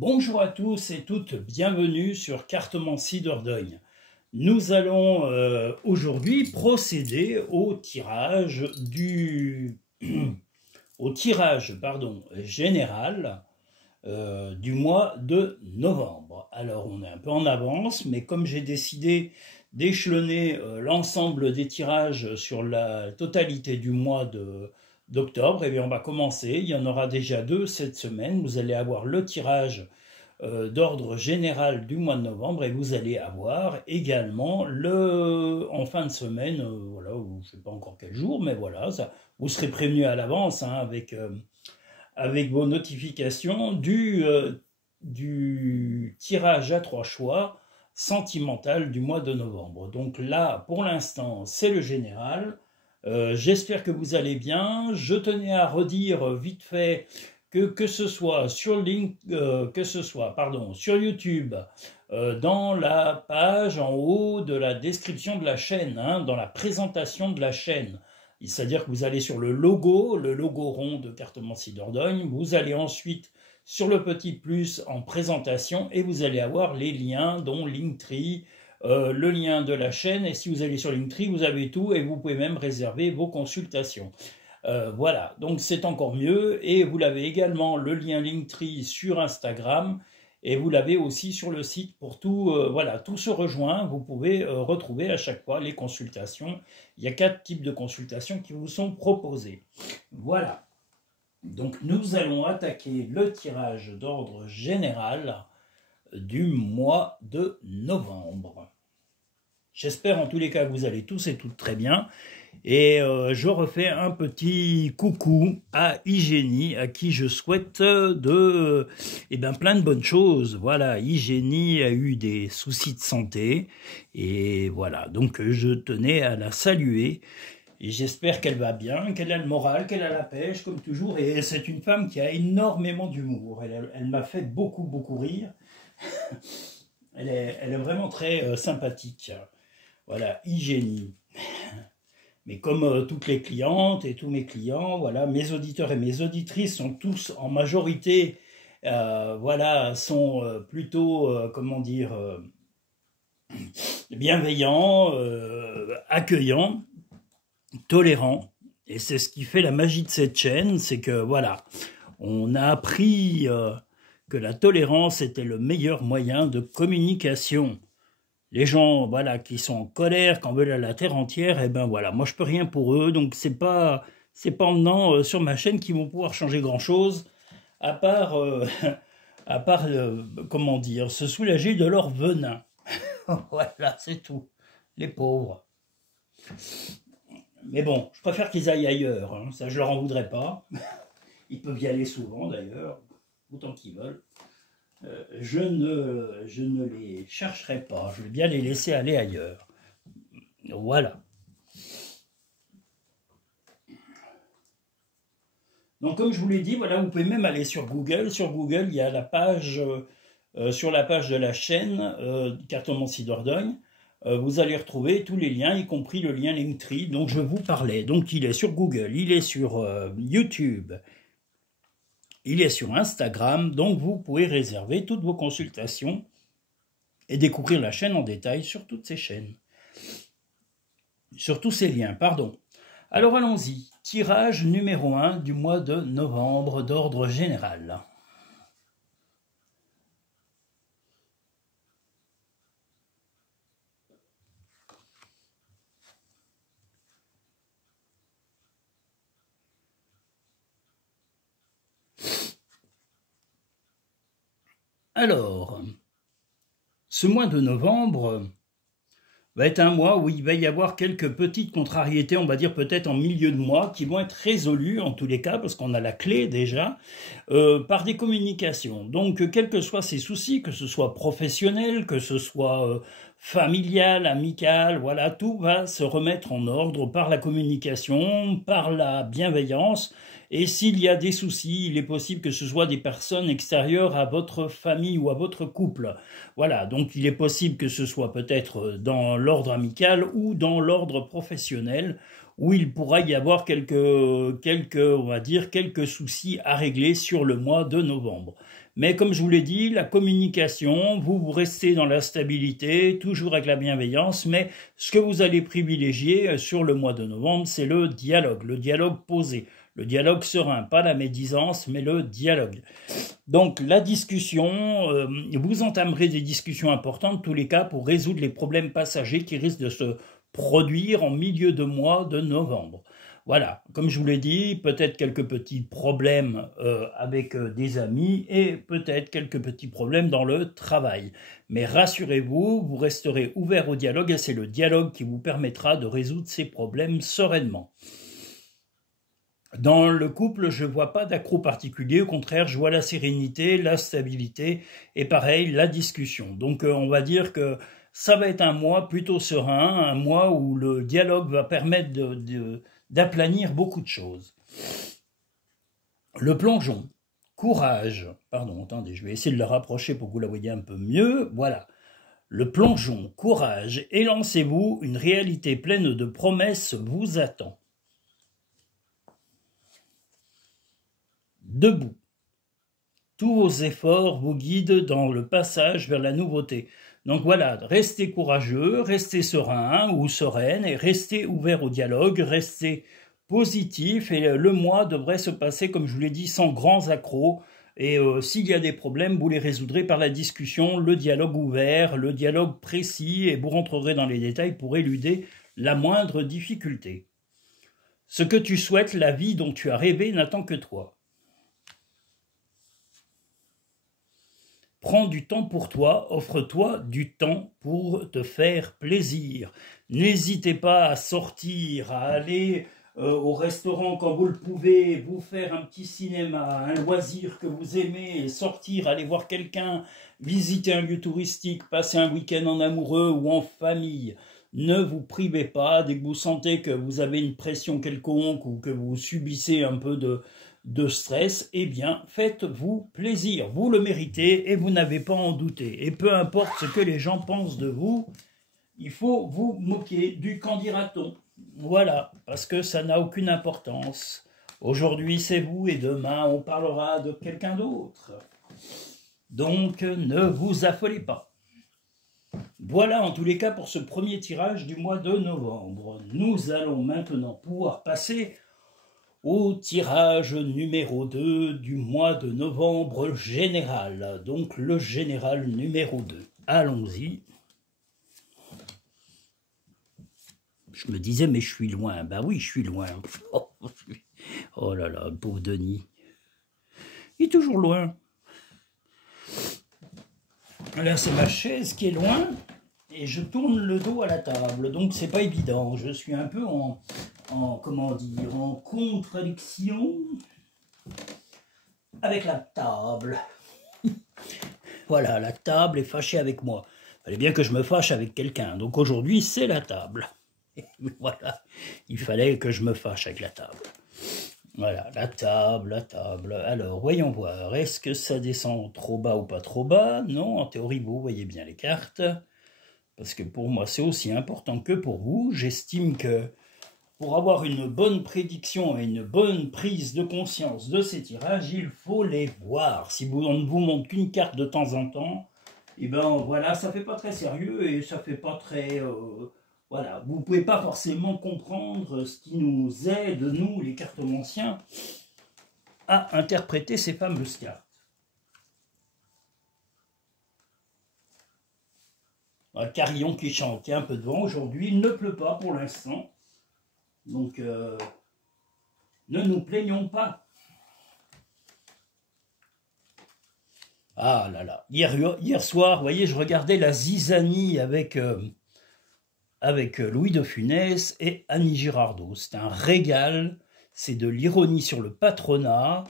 Bonjour à tous et toutes, bienvenue sur Cartomancie Dordogne. Nous allons aujourd'hui procéder au tirage général du mois de novembre. Alors on est un peu en avance, mais comme j'ai décidé d'échelonner l'ensemble des tirages sur la totalité du mois d'octobre, et bien on va commencer. Il y en aura déjà 2 cette semaine. Vous allez avoir le tirage d'ordre général du mois de novembre et vous allez avoir également en fin de semaine, voilà, je ne sais pas encore quel jour, mais voilà, ça, vous serez prévenu à l'avance hein, avec vos notifications du tirage à 3 choix sentimental du mois de novembre. Donc là, pour l'instant, c'est le général. J'espère que vous allez bien. Je tenais à redire vite fait que ce soit sur sur YouTube, dans la page en haut de la description de la chaîne, hein, dans la présentation de la chaîne. C'est-à-dire que vous allez sur le logo rond de Cartomancie Dordogne, vous allez ensuite sur le petit plus en présentation et vous allez avoir les liens, dont Linktree, le lien de la chaîne, et si vous allez sur Linktree, vous avez tout et vous pouvez même réserver vos consultations. Voilà, donc c'est encore mieux, et vous l'avez également le lien Linktree sur Instagram, et vous l'avez aussi sur le site pour tout, voilà, tout se rejoint, vous pouvez retrouver à chaque fois les consultations. Il y a 4 types de consultations qui vous sont proposées. Voilà, donc nous allons attaquer le tirage d'ordre général du mois de novembre. J'espère en tous les cas que vous allez tous et toutes très bien. Et je refais un petit coucou à Hygiénie, à qui je souhaite plein de bonnes choses. Voilà, Hygiénie a eu des soucis de santé, et voilà, donc je tenais à la saluer. Et j'espère qu'elle va bien, qu'elle a le moral, qu'elle a la pêche, comme toujours. Et c'est une femme qui a énormément d'humour. Elle m'a fait beaucoup rire. Elle est vraiment très sympathique. Voilà, Hygiénie. Mais comme toutes les clientes et tous mes clients, voilà, mes auditeurs et mes auditrices sont tous en majorité, voilà, sont plutôt, comment dire, bienveillants, accueillants, tolérants. Et c'est ce qui fait la magie de cette chaîne, c'est que voilà, on a appris que la tolérance était le meilleur moyen de communication. Les gens, voilà, qui sont en colère, qui en veulent à la terre entière, et ben voilà, moi je peux rien pour eux, donc c'est pas en venant sur ma chaîne qu'ils vont pouvoir changer grand chose, à part, comment dire, se soulager de leur venin. Voilà, c'est tout, les pauvres. Mais bon, je préfère qu'ils aillent ailleurs, hein, ça je leur en voudrais pas. Ils peuvent y aller souvent d'ailleurs, autant qu'ils veulent. Je ne les chercherai pas, je vais bien les laisser aller ailleurs. Voilà. Donc comme je vous l'ai dit, voilà, vous pouvez même aller sur Google. Sur Google, il y a la page, sur la page de la chaîne Cartomancie Dordogne, vous allez retrouver tous les liens, y compris le lien Linktree dont je vous parlais. Donc il est sur Google, il est sur YouTube, il est sur Instagram, donc vous pouvez réserver toutes vos consultations et découvrir la chaîne en détail sur toutes ces chaînes. Sur tous ces liens, pardon. Alors allons-y, tirage numéro 1 du mois de novembre d'ordre général. Alors, ce mois de novembre va être un mois où il va y avoir quelques petites contrariétés, on va dire peut-être en milieu de mois, qui vont être résolues en tous les cas, parce qu'on a la clé déjà, par des communications. Donc, quels que soient ces soucis, que ce soit professionnel, que ce soit familial, amical, voilà, tout va se remettre en ordre par la communication, par la bienveillance, Et s'il y a des soucis, il est possible que ce soit des personnes extérieures à votre famille ou à votre couple. Voilà, donc il est possible que ce soit peut-être dans l'ordre amical ou dans l'ordre professionnel, où il pourra y avoir on va dire, quelques soucis à régler sur le mois de novembre. Mais comme je vous l'ai dit, la communication, vous restez dans la stabilité, toujours avec la bienveillance, mais ce que vous allez privilégier sur le mois de novembre, c'est le dialogue posé, le dialogue serein, pas la médisance, mais le dialogue. Donc la discussion, vous entamerez des discussions importantes, en tous les cas, pour résoudre les problèmes passagers qui risquent de se produire en milieu de mois de novembre. Voilà, comme je vous l'ai dit, peut-être quelques petits problèmes avec des amis et peut-être quelques petits problèmes dans le travail. Mais rassurez-vous, vous resterez ouvert au dialogue et c'est le dialogue qui vous permettra de résoudre ces problèmes sereinement. Dans le couple, je ne vois pas d'accroc particulier, au contraire, je vois la sérénité, la stabilité et pareil, la discussion. Donc on va dire que ça va être un mois plutôt serein, un mois où le dialogue va permettre d'aplanir beaucoup de choses. Le plongeon, courage, pardon, attendez, je vais essayer de le rapprocher pour que vous la voyez un peu mieux, voilà. Le plongeon, courage, élancez-vous, une réalité pleine de promesses vous attend. Debout, tous vos efforts vous guident dans le passage vers la nouveauté. Donc voilà, restez courageux, restez serein ou sereine et restez ouvert au dialogue, restez positif et le mois devrait se passer, comme je vous l'ai dit, sans grands accrocs. Et s'il y a des problèmes, vous les résoudrez par la discussion, le dialogue ouvert, le dialogue précis et vous rentrerez dans les détails pour éluder la moindre difficulté. Ce que tu souhaites, la vie dont tu as rêvé n'attend que toi. Prends du temps pour toi, offre-toi du temps pour te faire plaisir. N'hésitez pas à sortir, à aller au restaurant quand vous le pouvez, vous faire un petit cinéma, un loisir que vous aimez, sortir, aller voir quelqu'un, visiter un lieu touristique, passer un week-end en amoureux ou en famille. Ne vous privez pas dès que vous sentez que vous avez une pression quelconque ou que vous subissez un peu de stress, eh bien, faites-vous plaisir. Vous le méritez et vous n'avez pas à en douter. Et peu importe ce que les gens pensent de vous, il faut vous moquer du qu'en dira-t-on. Voilà, parce que ça n'a aucune importance. Aujourd'hui, c'est vous et demain, on parlera de quelqu'un d'autre. Donc, ne vous affolez pas. Voilà en tous les cas pour ce premier tirage du mois de novembre. Nous allons maintenant pouvoir passer au tirage numéro 2 du mois de novembre général. Donc le général numéro 2. Allons-y. Je me disais, mais je suis loin. Ben oui, je suis loin. Oh là là, le pauvre Denis. Il est toujours loin. Là, c'est ma chaise qui est loin. Et je tourne le dos à la table. Donc, c'est pas évident. Je suis un peu comment dire, en contradiction avec la table. Voilà, la table est fâchée avec moi. Il fallait bien que je me fâche avec quelqu'un. Donc aujourd'hui, c'est la table. Et voilà, il fallait que je me fâche avec la table. Voilà, la table. Alors, voyons voir. Est-ce que ça descend trop bas ou pas trop bas? Non, en théorie, vous voyez bien les cartes. Parce que pour moi, c'est aussi important que pour vous. J'estime que pour avoir une bonne prédiction et une bonne prise de conscience de ces tirages, il faut les voir. Si on ne vous montre qu'une carte de temps en temps, et ben voilà, ça fait pas très sérieux et ça fait pas très... voilà, vous ne pouvez pas forcément comprendre ce qui nous aide, nous, les cartomanciens, à interpréter ces fameuses cartes. Un carillon qui chante, il y a un peu de vent aujourd'hui, il ne pleut pas pour l'instant. Donc, ne nous plaignons pas. Ah là là, hier soir, vous voyez, je regardais la zizanie avec Louis de Funès et Annie Girardot. C'est un régal, c'est de l'ironie sur le patronat.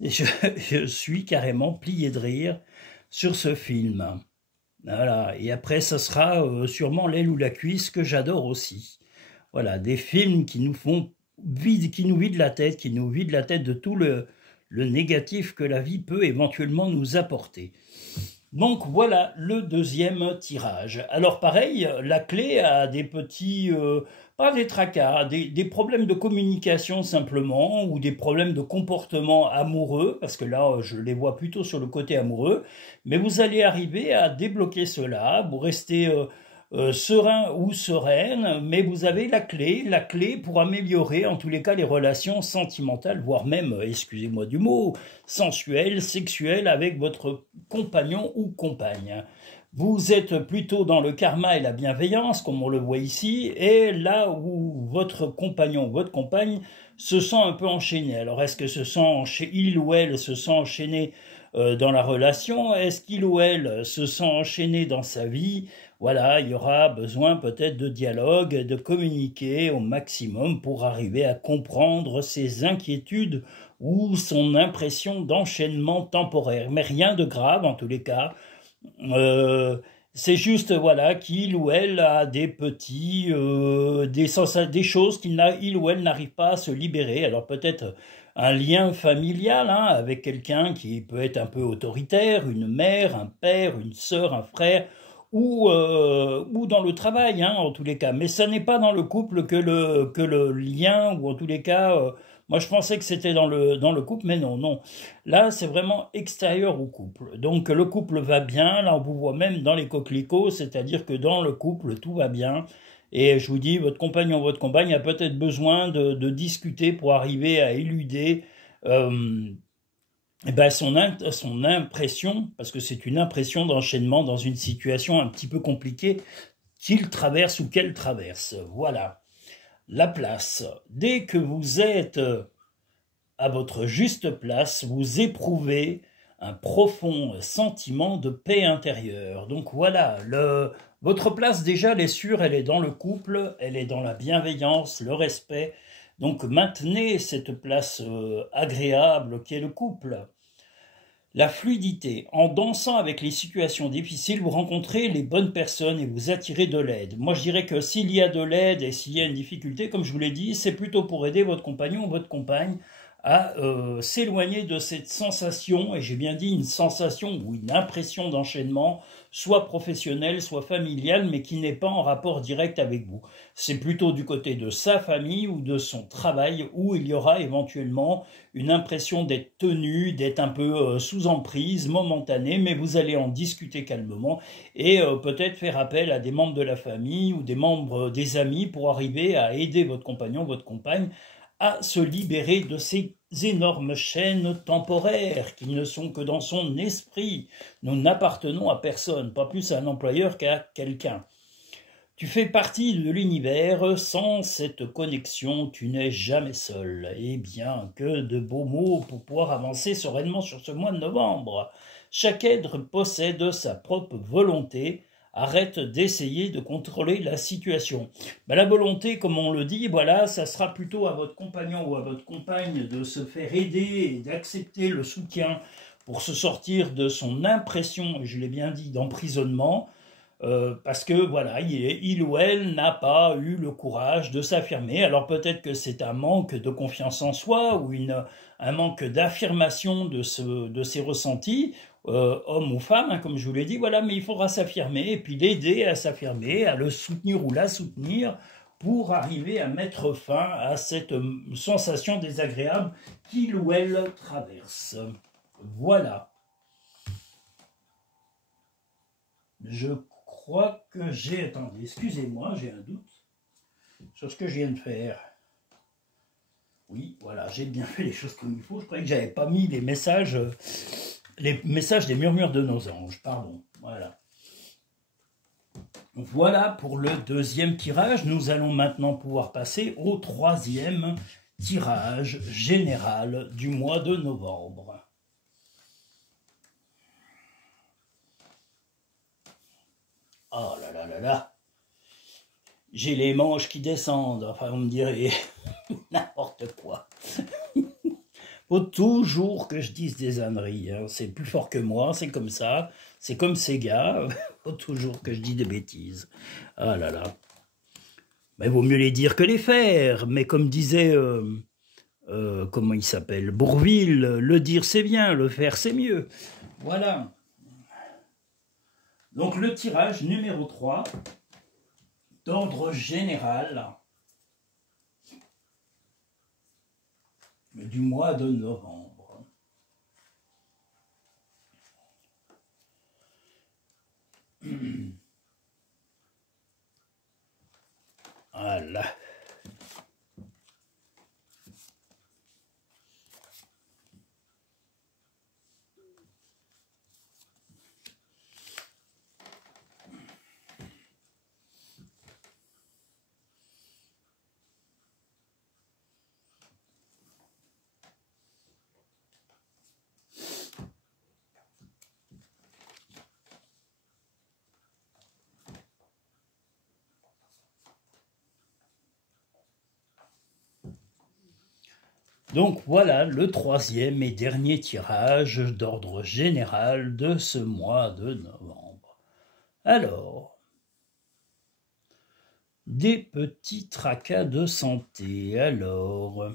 Et je suis carrément plié de rire sur ce film. Voilà, et après, ça sera sûrement L'aile ou la cuisse, que j'adore aussi. Voilà, des films qui nous font qui nous vide la tête, qui nous vide la tête de tout le négatif que la vie peut éventuellement nous apporter. Donc voilà le deuxième tirage. Alors pareil, la clé a des petits, pas des tracas, des problèmes de communication simplement, ou des problèmes de comportement amoureux, parce que là je les vois plutôt sur le côté amoureux, mais vous allez arriver à débloquer cela, vous restez serein ou sereine, mais vous avez la clé pour améliorer en tous les cas les relations sentimentales, voire même, excusez-moi du mot, sensuelles, sexuelles avec votre compagnon ou compagne. Vous êtes plutôt dans le karma et la bienveillance, comme on le voit ici, et là où votre compagnon ou votre compagne se sent un peu enchaîné. Alors est-ce que il ou elle se sent enchaîné dans la relation? Est-ce qu'il ou elle se sent enchaîné dans sa vie? Voilà, il y aura besoin peut-être de dialogue, de communiquer au maximum pour arriver à comprendre ses inquiétudes ou son impression d'enchaînement temporaire. Mais rien de grave en tous les cas. C'est juste voilà qu'il ou elle a des petits des choses il ou elle n'arrive pas à se libérer. Alors peut-être un lien familial avec quelqu'un qui peut être un peu autoritaire, une mère, un père, une sœur, un frère, ou dans le travail, en tous les cas. Mais ça n'est pas dans le couple que le lien, ou en tous les cas, moi je pensais que c'était dans le couple, mais non, non. Là, c'est vraiment extérieur au couple. Donc le couple va bien, là on vous voit même dans les coquelicots, c'est-à-dire que dans le couple, tout va bien. Et je vous dis, votre compagnon, votre compagne a peut-être besoin de discuter pour arriver à éluder son impression, parce que c'est une impression d'enchaînement dans une situation un petit peu compliquée qu'il traverse ou qu'elle traverse. Voilà. La place. Dès que vous êtes à votre juste place, vous éprouvez un profond sentiment de paix intérieure. Donc voilà, votre place déjà, elle est sûre, elle est dans le couple, elle est dans la bienveillance, le respect. Donc maintenez cette place agréable qu'est le couple. La fluidité. En dansant avec les situations difficiles, vous rencontrez les bonnes personnes et vous attirez de l'aide. Moi, je dirais que s'il y a de l'aide et s'il y a une difficulté, comme je vous l'ai dit, c'est plutôt pour aider votre compagnon ou votre compagne à s'éloigner de cette sensation, et j'ai bien dit une sensation ou une impression d'enchaînement, soit professionnelle, soit familiale, mais qui n'est pas en rapport direct avec vous. C'est plutôt du côté de sa famille ou de son travail où il y aura éventuellement une impression d'être tenu, d'être un peu sous emprise, momentanée, mais vous allez en discuter calmement et peut-être faire appel à des membres de la famille ou des membres des amis pour arriver à aider votre compagnon, votre compagne à se libérer de ces énormes chaînes temporaires qui ne sont que dans son esprit. Nous n'appartenons à personne, pas plus à un employeur qu'à quelqu'un. Tu fais partie de l'univers, sans cette connexion, tu n'es jamais seul. Eh bien, que de beaux mots pour pouvoir avancer sereinement sur ce mois de novembre. Chaque être possède sa propre volonté. Arrête d'essayer de contrôler la situation. La volonté, comme on le dit, voilà, ça sera plutôt à votre compagnon ou à votre compagne de se faire aider et d'accepter le soutien pour se sortir de son impression, et je l'ai bien dit, d'emprisonnement, parce que voilà, il ou elle n'a pas eu le courage de s'affirmer. Alors peut-être que c'est un manque de confiance en soi ou un manque d'affirmation de ses ressentis, homme ou femme, comme je vous l'ai dit, voilà, mais il faudra s'affirmer et puis l'aider à s'affirmer, à le soutenir ou la soutenir pour arriver à mettre fin à cette sensation désagréable qu'il ou elle traverse. Voilà. Je crois que j'ai... Attendez, excusez-moi, j'ai un doute sur ce que je viens de faire. Oui, voilà, j'ai bien fait les choses comme il faut. Je croyais que j'avais pas mis les messages des murmures de nos anges. Pardon, voilà. Voilà pour le deuxième tirage. Nous allons maintenant pouvoir passer au troisième tirage général du mois de novembre. Oh là là là là. J'ai les manches qui descendent. Enfin, vous me direz n'importe quoi. Faut toujours que je dise des âneries. C'est plus fort que moi, c'est comme ça. C'est comme ces gars. Faut toujours que je dise des bêtises. Ah là là. Mais vaut mieux les dire que les faire. Mais comme disait, comment il s'appelle, Bourvil, le dire c'est bien, le faire c'est mieux. Voilà. Donc le tirage numéro 3, d'ordre général, du mois de novembre. Voilà. Donc voilà le troisième et dernier tirage d'ordre général de ce mois de novembre. Alors, des petits tracas de santé. Alors,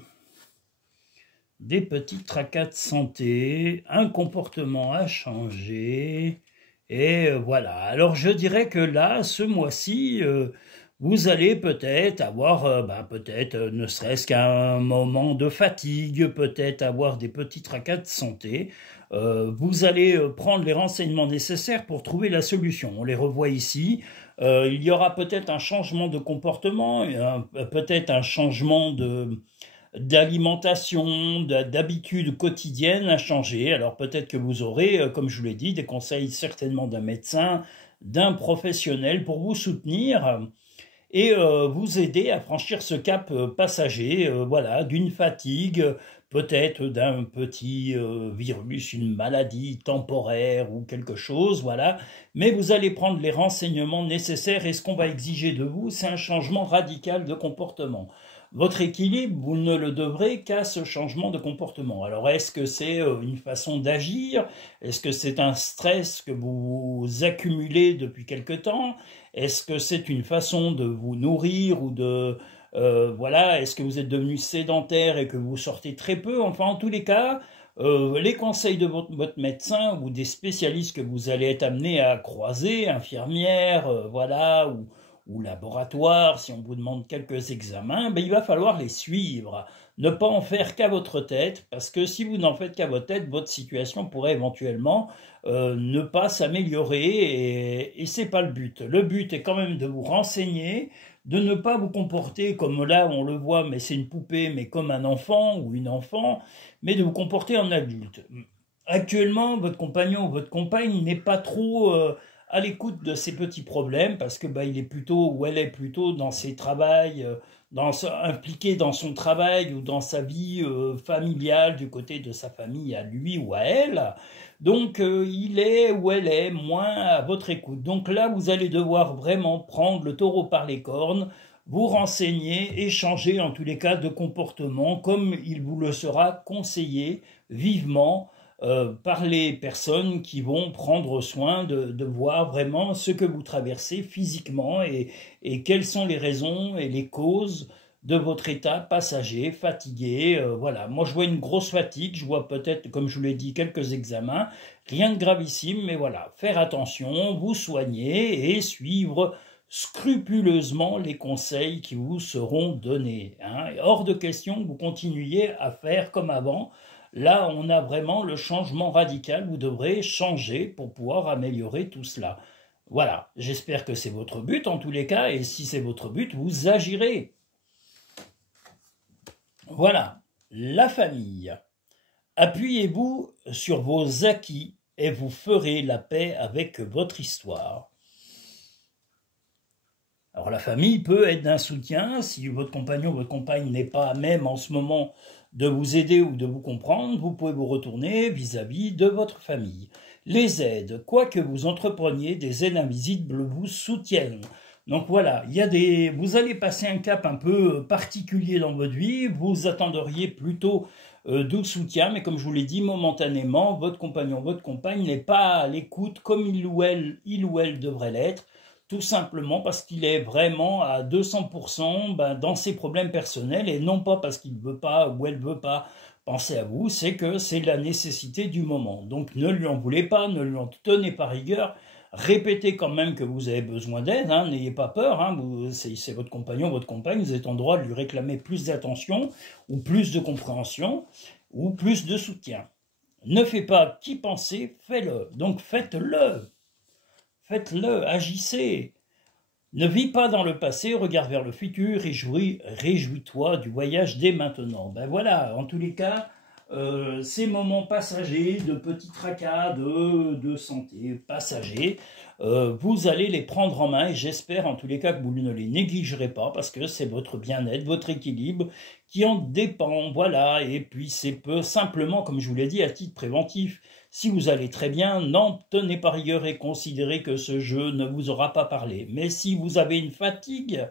des petits tracas de santé, un comportement à changer, et voilà. Alors je dirais que là, ce mois-ci, vous allez peut-être avoir, peut-être ne serait-ce qu'un moment de fatigue, peut-être avoir des petits tracas de santé. Vous allez prendre les renseignements nécessaires pour trouver la solution. On les revoit ici. Il y aura peut-être un changement de comportement, peut-être un changement d'alimentation, d'habitudes quotidiennes à changer. Alors peut-être que vous aurez, comme je vous l'ai dit, des conseils certainement d'un médecin, d'un professionnel pour vous soutenir et vous aider à franchir ce cap passager, voilà, d'une fatigue, peut-être d'un petit virus, une maladie temporaire ou quelque chose, voilà. Mais vous allez prendre les renseignements nécessaires et ce qu'on va exiger de vous, c'est un changement radical de comportement. Votre équilibre, vous ne le devrez qu'à ce changement de comportement. Alors, est-ce que c'est une façon d'agir? Est-ce que c'est un stress que vous accumulez depuis quelque temps? Est-ce que c'est une façon de vous nourrir ou de... voilà, est-ce que vous êtes devenu sédentaire et que vous sortez très peu? Enfin, en tous les cas, les conseils de votre médecin ou des spécialistes que vous allez être amenés à croiser, infirmières, voilà, ou laboratoire, si on vous demande quelques examens, ben, il va falloir les suivre. Ne pas en faire qu'à votre tête, parce que si vous n'en faites qu'à votre tête, votre situation pourrait éventuellement ne pas s'améliorer, et c'est pas le but. Le but est quand même de vous renseigner, de ne pas vous comporter comme là on le voit, mais c'est une poupée, mais comme un enfant ou une enfant, mais de vous comporter en adulte. Actuellement, votre compagnon ou votre compagne n'est pas trop à l'écoute de ces petits problèmes parce que il est plutôt ou elle est plutôt dans ses travails, impliqué dans son travail ou dans sa vie familiale du côté de sa famille à lui ou à elle. Donc il est ou elle est moins à votre écoute. Donc là, vous allez devoir vraiment prendre le taureau par les cornes, vous renseigner et changer en tous les cas de comportement comme il vous le sera conseillé vivement par les personnes qui vont prendre soin de voir vraiment ce que vous traversez physiquement et quelles sont les raisons et les causes de votre état passager, fatigué. Voilà, moi je vois une grosse fatigue, je vois peut-être, comme je vous l'ai dit, quelques examens, rien de gravissime, mais voilà, faire attention, vous soigner et suivre scrupuleusement les conseils qui vous seront donnés. Hors de question que vous continuiez à faire comme avant. Là, on a vraiment le changement radical. Vous devrez changer pour pouvoir améliorer tout cela. Voilà, j'espère que c'est votre but en tous les cas, et si c'est votre but, vous agirez. Voilà, la famille. Appuyez-vous sur vos acquis et vous ferez la paix avec votre histoire. Alors la famille peut être d'un soutien, si votre compagnon ou votre compagne n'est pas à même en ce moment de vous aider ou de vous comprendre, vous pouvez vous retourner vis-à-vis de votre famille. Les aides, quoi que vous entrepreniez, des aides invisibles vous soutiennent. Donc voilà, vous allez passer un cap un peu particulier dans votre vie, vous attendriez plutôt de soutien, mais comme je vous l'ai dit, momentanément, votre compagnon, votre compagne n'est pas à l'écoute comme il ou elle devrait l'être. tout simplement parce qu'il est vraiment à 200% dans ses problèmes personnels, et non pas parce qu'il ne veut pas ou elle ne veut pas penser à vous, c'est que c'est la nécessité du moment. Donc ne lui en voulez pas, ne lui en tenez pas rigueur, répétez quand même que vous avez besoin d'aide, hein, n'ayez pas peur, hein, c'est votre compagnon, votre compagne, vous êtes en droit de lui réclamer plus d'attention, ou plus de compréhension, ou plus de soutien. Ne faites pas qu'y penser, faites-le. Donc faites-le. Faites-le, agissez. Ne vis pas dans le passé, regarde vers le futur, réjouis-toi du voyage dès maintenant. Ben voilà, en tous les cas, ces moments passagers, de petits tracas, de santé passagers, vous allez les prendre en main, et j'espère en tous les cas que vous ne les négligerez pas, parce que c'est votre bien-être, votre équilibre qui en dépend, voilà. Et puis c'est peu simplement, comme je vous l'ai dit, à titre préventif. Si vous allez très bien, n'en tenez pas rigueur et considérez que ce jeu ne vous aura pas parlé. Mais si vous avez une fatigue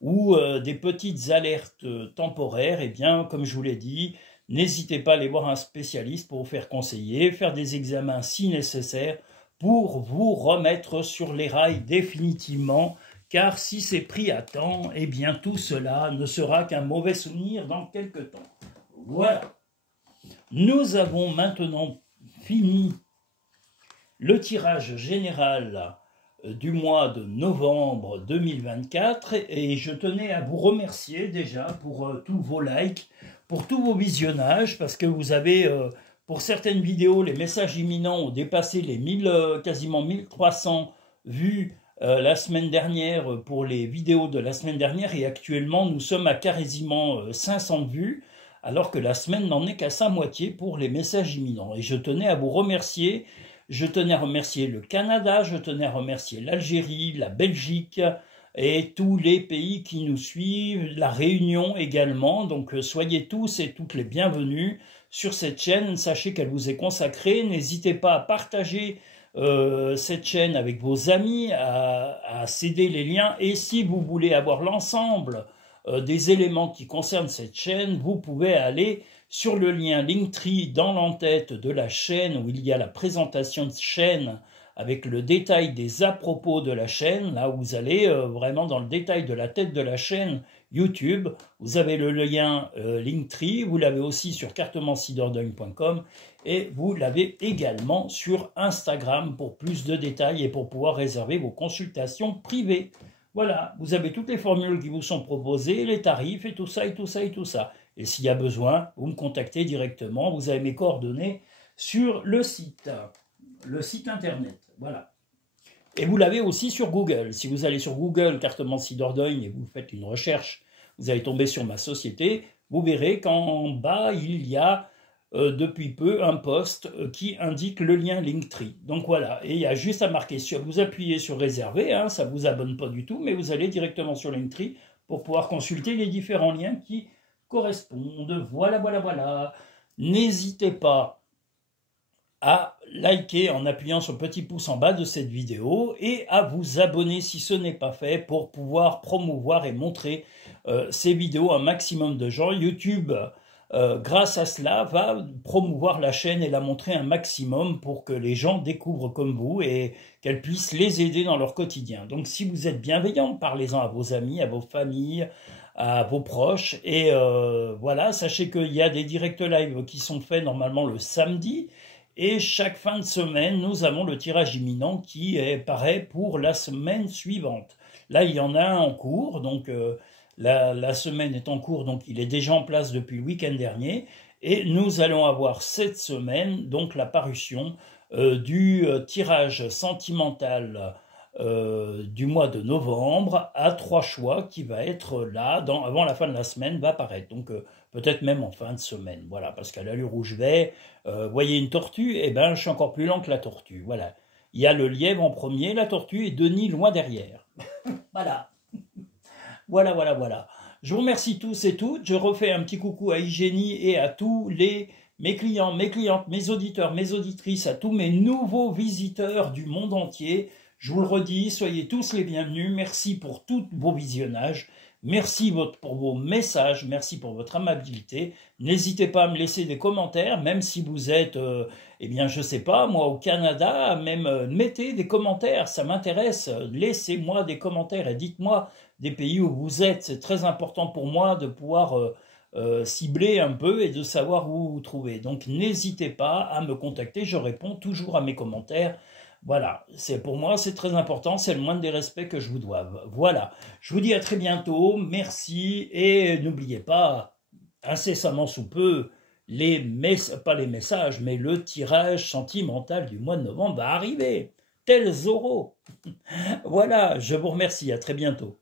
ou des petites alertes temporaires, eh bien, comme je vous l'ai dit, n'hésitez pas à aller voir un spécialiste pour vous faire conseiller, faire des examens si nécessaire, pour vous remettre sur les rails définitivement, car si c'est pris à temps, eh bien tout cela ne sera qu'un mauvais souvenir dans quelques temps. Voilà. Nous avons maintenant fini le tirage général du mois de novembre 2024, et je tenais à vous remercier déjà pour tous vos likes, pour tous vos visionnages, parce que vous avez, pour certaines vidéos, les messages imminents ont dépassé les quasiment 1300 vues la semaine dernière pour les vidéos de la semaine dernière, et actuellement nous sommes à quasiment 500 vues, alors que la semaine n'en est qu'à sa moitié pour les messages imminents. Et je tenais à vous remercier. Je tenais à remercier le Canada, je tenais à remercier l'Algérie, la Belgique et tous les pays qui nous suivent, la Réunion également. Donc soyez tous et toutes les bienvenus sur cette chaîne. Sachez qu'elle vous est consacrée. N'hésitez pas à partager cette chaîne avec vos amis, à céder les liens. Et si vous voulez avoir l'ensemble des éléments qui concernent cette chaîne, vous pouvez aller sur le lien Linktree dans l'entête de la chaîne, où il y a la présentation de chaîne avec le détail des à propos de la chaîne. Là où vous allez vraiment dans le détail de la tête de la chaîne YouTube, vous avez le lien Linktree, vous l'avez aussi sur cartementsidordogne.com, et vous l'avez également sur Instagram pour plus de détails et pour pouvoir réserver vos consultations privées. Voilà, vous avez toutes les formules qui vous sont proposées, les tarifs et tout ça, et tout ça, et tout ça. Et s'il y a besoin, vous me contactez directement. Vous avez mes coordonnées sur le site internet. Voilà. Et vous l'avez aussi sur Google. Si vous allez sur Google, Cartomancie Dordogne, et vous faites une recherche, vous allez tomber sur ma société. Vous verrez qu'en bas, il y a depuis peu un post qui indique le lien Linktree. Donc voilà, et il y a juste à marquer vous appuyez sur réserver, hein, ça ne vous abonne pas du tout, mais vous allez directement sur Linktree pour pouvoir consulter les différents liens qui correspondent. Voilà, voilà, voilà. N'hésitez pas à liker en appuyant sur le petit pouce en bas de cette vidéo et à vous abonner si ce n'est pas fait pour pouvoir promouvoir et montrer ces vidéos à un maximum de gens. YouTube, grâce à cela, va promouvoir la chaîne et la montrer un maximum pour que les gens découvrent comme vous et qu'elle puisse les aider dans leur quotidien. Donc si vous êtes bienveillant, parlez-en à vos amis, à vos familles, à vos proches. Et voilà, sachez qu'il y a des directs live qui sont faits normalement le samedi. Et chaque fin de semaine, nous avons le tirage imminent qui paraît pour la semaine suivante. Là, il y en a un en cours, donc la semaine est en cours, donc il est déjà en place depuis le week-end dernier. Et nous allons avoir cette semaine, donc la parution du tirage sentimental du mois de novembre à 3 choix qui va être là, avant la fin de la semaine, va apparaître. Donc peut-être même en fin de semaine, voilà, parce qu'à l'allure où je vais, voyez une tortue, eh ben je suis encore plus lent que la tortue, voilà. Il y a le lièvre en premier, la tortue et Denis loin derrière. Voilà. Voilà, voilà, voilà. Je vous remercie tous et toutes. Je refais un petit coucou à Hygiénie et à tous mes clients, mes clientes, mes auditeurs, mes auditrices, à tous mes nouveaux visiteurs du monde entier. Je vous le redis, soyez tous les bienvenus. Merci pour tous vos visionnages. Merci pour vos messages, merci pour votre amabilité. N'hésitez pas à me laisser des commentaires, même si vous êtes, eh bien, je sais pas, moi au Canada, même mettez des commentaires, ça m'intéresse. Laissez-moi des commentaires et dites-moi des pays où vous êtes. C'est très important pour moi de pouvoir cibler un peu et de savoir où vous trouver. Donc n'hésitez pas à me contacter, je réponds toujours à mes commentaires. Voilà, c'est pour moi, c'est très important, c'est le moindre des respects que je vous doive. Voilà, je vous dis à très bientôt, merci, et n'oubliez pas, incessamment sous peu, pas les messages, mais le tirage sentimental du mois de novembre va arriver, tel Zorro. Voilà, je vous remercie, à très bientôt.